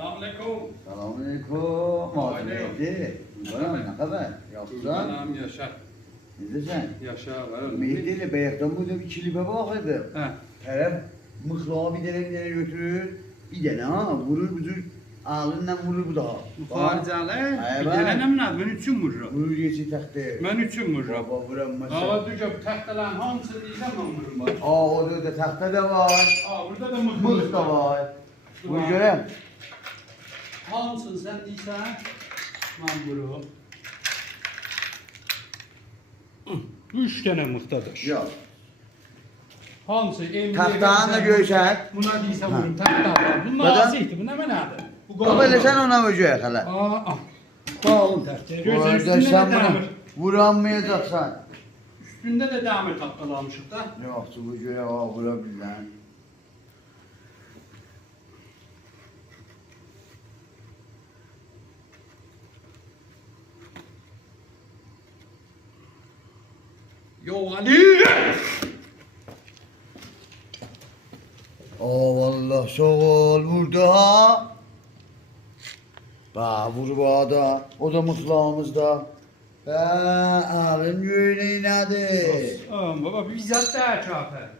Selamünaleyküm. Selamünaleyküm. Mehdi. Bana ne haber? Yoksa? Anam yaşa. Neredesin? Yaşa var. Mehdi ile Beyak'tan burada bir çilibe bakıydı. He. Herif mıhlağı bir tane götürür. Bir tane ha vurur budur. Ağlından vurur bu daha. Xaricalı. Evet. Bir dənə nə mən üçün vururam. Vurur geçi taktı. Mən üçün vururam. Baba vuramazsa. Ağa düzgün taxtaların hamısını deyirəm mən vururum. bax. Orada da tahta da var. Burada da Mıh da var. Bunu görem. Hamısını sən deyirsən, mən vururum. 3 dənə mıxdadır. Yok. Hamısı emniyyə. Tahtanı da görsen. Buna deyirsən vururum, taxta var. Bu Bada- nazikdir, bu nə mənadır? Bu Baba ile sen ona vuracak hala. Aa, bağlı taxtaya. Gözün Orada üstündə sen də bunu dəmir. vuramayacaksan. Üstündə də dəmir taxtalamışıq da. Yoksa bu göre vurabilir lan. Yo Ali! Vallah sağ ol vurdu ha. Ba vur bu da. O da mıhlağımızda. Alın yüreğine hadi. Baba bir zat da etrafı.